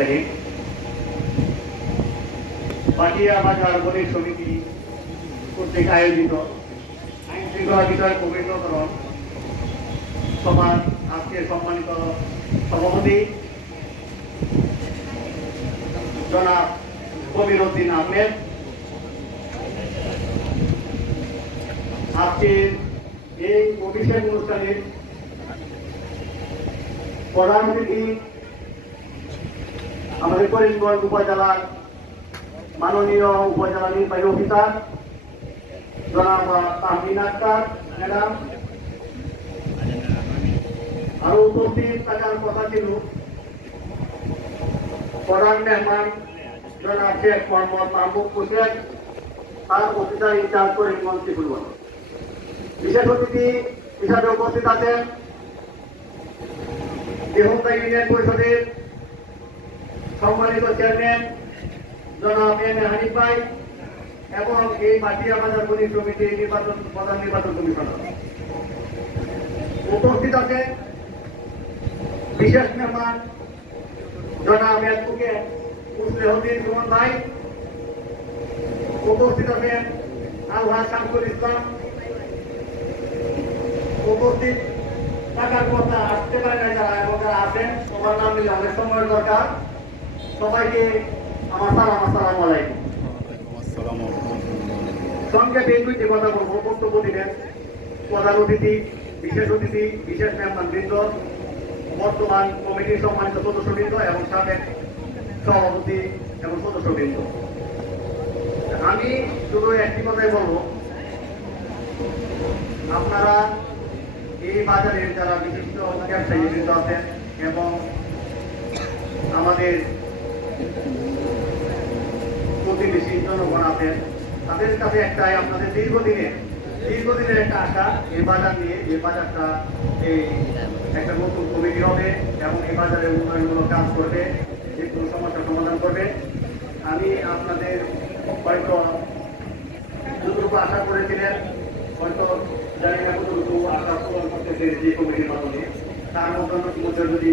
রহিম। পাটিয়া বাজার বণিক সমিতি কর্তৃক আয়োজিত আইন শৃঙ্খলা বিষয়ক পবিত্রকরণ সভার আজকে সম্মানিত সভাপতি জনাব কবির উদ্দিন আহমেদ। আজকের এই অভিষেক অনুষ্ঠানে প্রধান আমাদের করিমগঞ্জ উপজেলার মাননীয় উপজেলা নির্বাহী অফিসার, জনাব তাহমিন আক্তার, ম্যাডাম। আরও উপস্থিত থাকার কথা ছিল। প্রধান মেহমান, জনাব শেখ মোহাম্মদ মাহবুব হোসেন, তার অফিসার ইনচার্জ করিমগঞ্জ ত্রিপুরা বিশেষ অতিথি হিসাবে উপস্থিত আছেন দেহতা ইউনিয়ন পরিষদের সম্মানিত চেয়ারম্যান, জনাব এম এ হানিফ ভাই, এবং এই মাটিয়া বাজার বণিক সমিতির নির্বাচন, প্রধান নির্বাচন কমিশনার। উপস্থিত আছে বিশেষ মেহমান জনাব অ্যাডভোকেট মুসলেহদ্দিন সুমন ভাই। উপস্থিত আছেন আলহা শামসুল ইসলাম। উপস্থিত থাকার কথা আসতে পারে না যারা, এবং যারা আছেন, সবার নাম নিলে অনেক সময়ের দরকার। সবাইকে আমার সালাম, আসসালামু আলাইকুম। সংক্ষেপে এই দুইটি কথা বলব। বক্তব্য দিলেন প্রধান অতিথি, বিশেষ অতিথি, বিশেষ মেহমান বৃন্দ, বর্তমান কমিটির সম্মানিত সদস্যবৃন্দ এবং সাবেক সভাপতি এবং সদস্যবৃন্দ। আমি শুধু একটি কথাই বলব। আপনারা এই বাজারের যারা বিশিষ্ট ব্যবসায়ী বৃন্দ আছেন এবং আমাদের জনগণ আছেন তাদের কাছে একটাই, আপনাদের দীর্ঘদিনের দীর্ঘদিনের একটা আশা, এই বাজার নিয়ে, এই বাজারটা এই একটা নতুন কমিটি হবে এবং এই বাজারে উন্নয়নমূলক কাজ করবে, যে কোনো সমস্যার সমাধান করবে। আমি আপনাদের হয়তো যতটুকু আশা করেছিলেন, হয়তো জানি না কতটুকু আশা পূরণ করতে পেরেছি কমিটির মাধ্যমে। তার মধ্যে যদি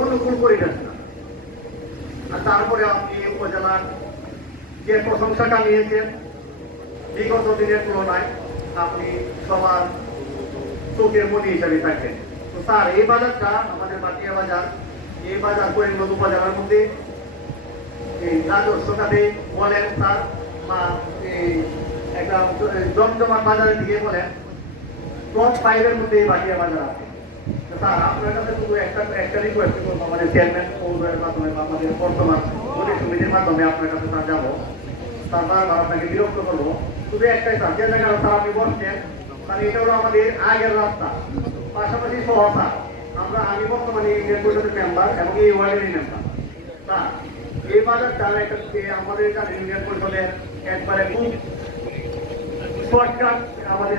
অনুকূল পরিবেশ না আর তারপরে আপনি উপজেলার যে প্রশংসাটা নিয়েছেন, বিগত দিনের তুলনায় আপনি সবার চোখের মনি হিসাবে থাকবেন তো স্যার, এই বাজারটা আমাদের বাটিয়া বাজার, এই বাজার করে করিমগঞ্জ উপজেলার মধ্যে এই রাজস্ব খাতে বলেন স্যার বা এই একটা জমজমাট বাজারের দিকে বলেন টপ ফাইভের মধ্যে এই বাটিয়া বাজার আছে। স্যার, আপনার কাছে শুধু একটা একটা রিকোয়েস্ট করব, আমাদের আপনার কাছে স্যার যাব। তার বারবার আপনাকে বিরক্ত করব। শুধু একটাই স্যার স্যার আমাদের আগের রাস্তা। পাশাপাশি সহসা আমরা আমি বর্তমানে ইউনিয়ন পরিষদের মেম্বার এবং এই ওয়ার্ডেরই মেম্বার স্যার, এই বাজারটা একটা এ আমাদের এখানে ইউনিয়ন পরিষদের আমাদের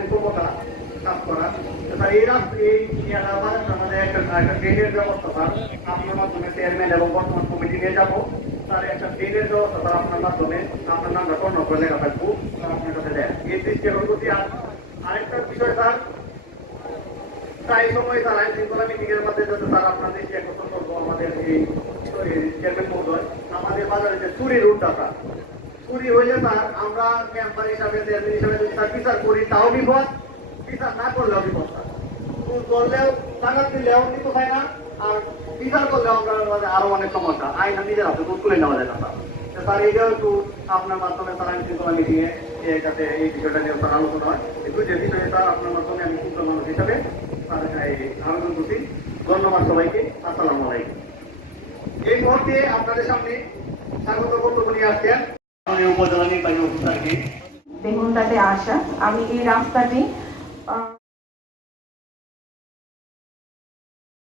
আমাদের বাজারে চুরি রুটটা স্যার। চুরি হইলে স্যার আমরা হিসাবে করি তাও বিপদ। বিচার না করলেও বিপদ করলেও টাকা দিলেও নিতে হয় না, আর বিচার করলেও আমরা আরও অনেক সমস্যা আইন নিজের হাতে তুলে নেওয়া যায় না স্যার তো এইটাও একটু আপনার মাধ্যমে মিটিংয়ে যাতে এই বিষয়টা নিয়ে স্যার আলোচনা হয়। এই দুইটা বিষয়ে স্যার আপনার মাধ্যমে আমি মানুষ হিসাবে এই আবেদন করছি। ধন্যবাদ সবাইকে। এই মুহূর্তে আপনাদের সামনে স্বাগত বক্তব্য নিয়ে আসছেন উপজেলা নির্বাহী অফিসারকে। তাতে আসা আমি এই রাস্তাটি uh,